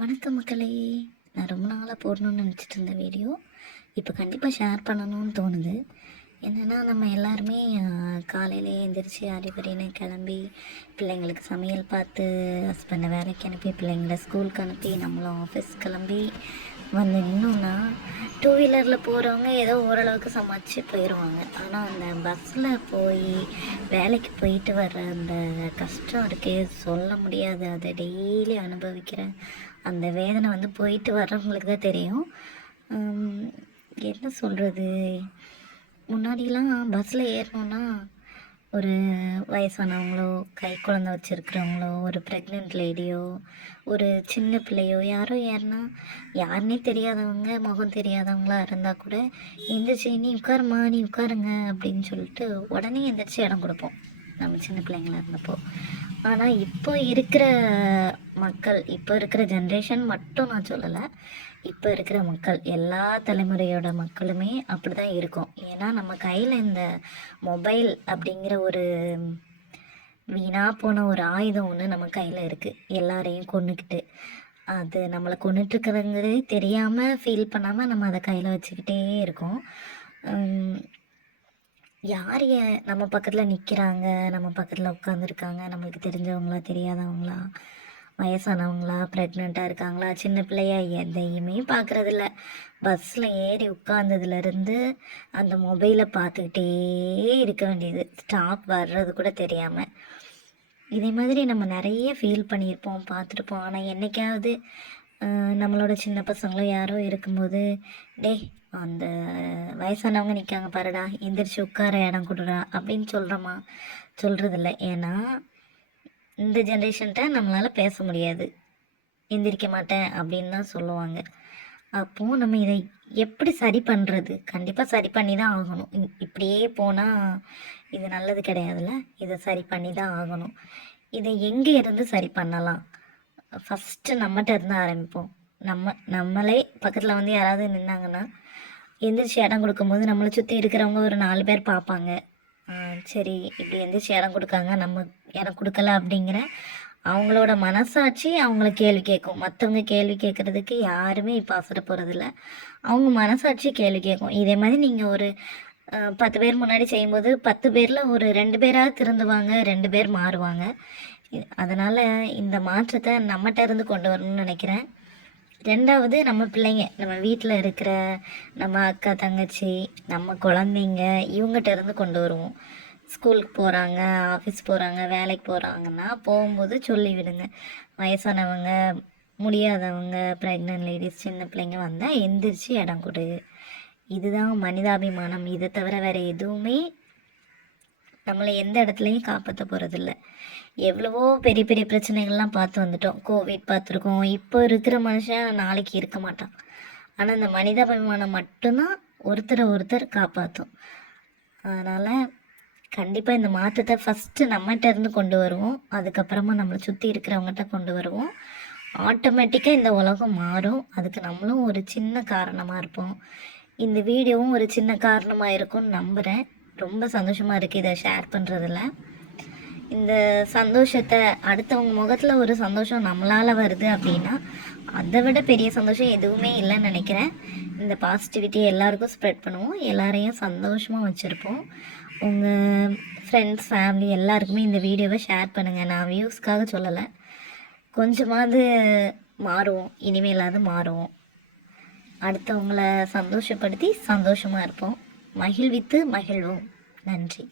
வணக்கம் மக்களே. நான் ரொம்ப நாளாக போடணும்னு நினச்சிட்டு இருந்த வீடியோ இப்போ கண்டிப்பாக ஷேர் பண்ணணும்னு தோணுது. என்னென்னா நம்ம எல்லாருமே காலையிலே எழுந்திரிச்சு அடிப்படையினு கிளம்பி பிள்ளைங்களுக்கு சமையல் பார்த்து ஹஸ்பண்டை வேலைக்கு அனுப்பி பிள்ளைங்கள ஸ்கூலுக்கு அனுப்பி நம்மளும் ஆஃபீஸ் கிளம்பி வந்து இன்னொன்னா டூ வீலரில் போகிறவங்க ஏதோ ஓரளவுக்கு சமாளித்து போயிடுவாங்க. ஆனால் அந்த பஸ்ஸில் போய் வேலைக்கு போயிட்டு வர்ற அந்த கஷ்டம் இருக்கே சொல்ல முடியாது. அதை டெய்லி அனுபவிக்கிற அந்த வேதனை வந்து போயிட்டு வர்றவங்களுக்கு தான் தெரியும். என்ன சொல்கிறது, முன்னாடிலாம் பஸ்ஸில் ஏறணுன்னா ஒரு வயசானவங்களோ கை குழந்தை வச்சுருக்கிறவங்களோ ஒரு ப்ரெக்னென்ட் லேடியோ ஒரு சின்ன பிள்ளையோ யாரோ யாருன்னா யாருன்னே தெரியாதவங்க முகம் தெரியாதவங்களா இருந்தால் கூட எந்திரிச்சு நீ உட்காருமா நீ உட்காருங்க அப்படின்னு சொல்லிட்டு உடனே எந்திரிச்சு இடம் கொடுப்போம் நம்ம சின்ன பிள்ளைங்களா இருந்தப்போ. ஆனால் இப்போ இருக்கிற மக்கள், இப்போ இருக்கிற ஜென்ரேஷன் மட்டும் நான் சொல்லலை, இப்போ இருக்கிற மக்கள் எல்லா தலைமுறையோட மக்களுமே அப்படி தான் இருக்கும். ஏன்னா நம்ம கையில் இந்த மொபைல் அப்படிங்கிற ஒரு வீணாக போன ஒரு ஆயுதம் ஒன்று நம்ம கையில் இருக்குது. எல்லாரையும் கொண்டுக்கிட்டு அது நம்மளை கொண்டுட்டுருக்குறங்கிறதே தெரியாமல் ஃபீல் பண்ணாமல் நம்ம அதை கையில் வச்சுக்கிட்டே இருக்கோம். யார் நம்ம பக்கத்தில் நிற்கிறாங்க, நம்ம பக்கத்தில் உட்காந்துருக்காங்க, நம்மளுக்கு தெரிஞ்சவங்களா தெரியாதவங்களா, வயசானவங்களா, ப்ரெக்னெண்ட்டாக இருக்காங்களா, சின்ன பிள்ளையா, எதையுமே பார்க்குறதில்ல. பஸ்ஸில் ஏறி உட்காந்ததுலேருந்து அந்த மொபைலை பார்த்துக்கிட்டே இருக்க வேண்டியது, ஸ்டாப் வர்றது கூட தெரியாமல். இதே மாதிரி நம்ம நிறைய ஃபீல் பண்ணியிருப்போம், பார்த்துருப்போம். ஆனால் என்றைக்காவது நம்மளோட சின்ன பசங்களோ யாரோ இருக்கும்போது டேய் அந்த வயசானவங்க நிற்காங்க பாருடா எந்திரிச்சு உட்கார இடம் கொடுறா அப்படின்னு சொல்கிறோமா? சொல்கிறதில்ல. ஏன்னா இந்த ஜென்ரேஷன்கிட்ட நம்மளால் பேச முடியாது, எந்திரிக்க மாட்டேன் அப்படின்னு தான் சொல்லுவாங்க. அப்போது நம்ம இதை எப்படி சரி பண்ணுறது? கண்டிப்பாக சரி பண்ணி தான் ஆகணும். இப்படியே போனால் இது நல்லது கிடையாதுல்ல. இதை சரி பண்ணி தான் ஆகணும். இதை எங்கே இருந்து சரி பண்ணலாம்? ஃபஸ்ட்டு நம்மகிட்ட இருந்து ஆரம்பிப்போம். நம்மளே பக்கத்தில் வந்து யாராவது நின்னாங்கன்னா எந்திரிச்சு இடம் கொடுக்கும்போது நம்மளை சுற்றி இருக்கிறவங்க ஒரு 4 பேர் பார்ப்பாங்க. சரி இப்படி எந்திரிச்சு இடம் கொடுக்காங்க, நம்ம இடம் கொடுக்கல அப்படிங்கிற அவங்களோட மனசாட்சி அவங்கள கேள்வி கேட்கும். மற்றவங்க கேள்வி கேட்குறதுக்கு யாருமே இப்போ அவசர போகிறதில்ல. அவங்க மனசாட்சி கேள்வி கேட்கும். இதே மாதிரி நீங்கள் ஒரு 10 பேர் முன்னாடி செய்யும்போது 10 பேரில் ஒரு 2 பேராக திருந்துவாங்க, 2 பேர் மாறுவாங்க. அதனால் இந்த மாற்றத்தை நம்மகிட்ட இருந்து கொண்டு வரணும்னு நினைக்கிறேன். 2வது நம்ம பிள்ளைங்க, நம்ம வீட்டில் இருக்கிற நம்ம அக்கா தங்கச்சி நம்ம குழந்தைங்க இவங்ககிட்ட இருந்து கொண்டு வருவோம். ஸ்கூலுக்கு போகிறாங்க, ஆஃபீஸ் போகிறாங்க, வேலைக்கு போகிறாங்கன்னா போகும்போது சொல்லி விடுங்க. வயசானவங்க, முடியாதவங்க, ப்ரெக்னென்ட் லேடிஸ், சின்ன பிள்ளைங்க வந்தால் எந்திரிச்சு இடம் கொடு. இதுதான் மனிதாபிமானம். இதை தவிர வேறு எதுவுமே நம்மளை எந்த இடத்துலையும் காப்பாற்ற போகிறதில்ல. எவ்வளவோ பெரிய பெரிய பிரச்சனைகள்லாம் பார்த்து வந்துட்டோம். கோவிட் பார்த்துருக்கோம். இப்போ இருக்கிற மனுஷன் நாளைக்கு இருக்க மாட்டான். ஆனால் இந்த மனிதாபிமானம் மட்டும்தான் ஒருத்தர் காப்பாற்றும். அதனால் கண்டிப்பாக இந்த மாற்றத்தை ஃபஸ்ட்டு நம்மகிட்ட இருந்து கொண்டு வருவோம். அதுக்கப்புறமா நம்மளை சுற்றி இருக்கிறவங்ககிட்ட கொண்டு வருவோம். ஆட்டோமேட்டிக்காக இந்த உலகம் மாறும். அதுக்கு நம்மளும் ஒரு சின்ன காரணமாக இருப்போம். இந்த வீடியோவும் ஒரு சின்ன காரணமாக இருக்கும்னு நம்புகிறேன். ரொம்ப சந்தோஷமாக இருக்குது இதை ஷேர் பண்ணுறதில்ல. இந்த சந்தோஷத்தை அடுத்தவங்க முகத்தில் ஒரு சந்தோஷம் நம்மளால் வருது அப்படின்னா அதை விட பெரிய சந்தோஷம் எதுவுமே இல்லைன்னு நினைக்கிறேன். இந்த பாசிட்டிவிட்டியை எல்லாருக்கும் ஸ்ப்ரெட் பண்ணுவோம், எல்லாரையும் சந்தோஷமாக வச்சுருப்போம். உங்கள் ஃப்ரெண்ட்ஸ், ஃபேமிலி எல்லாருக்குமே இந்த வீடியோவை ஷேர் பண்ணுங்கள். நான் வியூஸ்க்காக சொல்லலை, கொஞ்சமாவது மாறுவோம், இனிமேலாவது மாறுவோம். அடுத்தவங்களை சந்தோஷப்படுத்தி சந்தோஷமாக இருப்போம். மகிழ்வித்து மகிழ்வோம். நன்றி.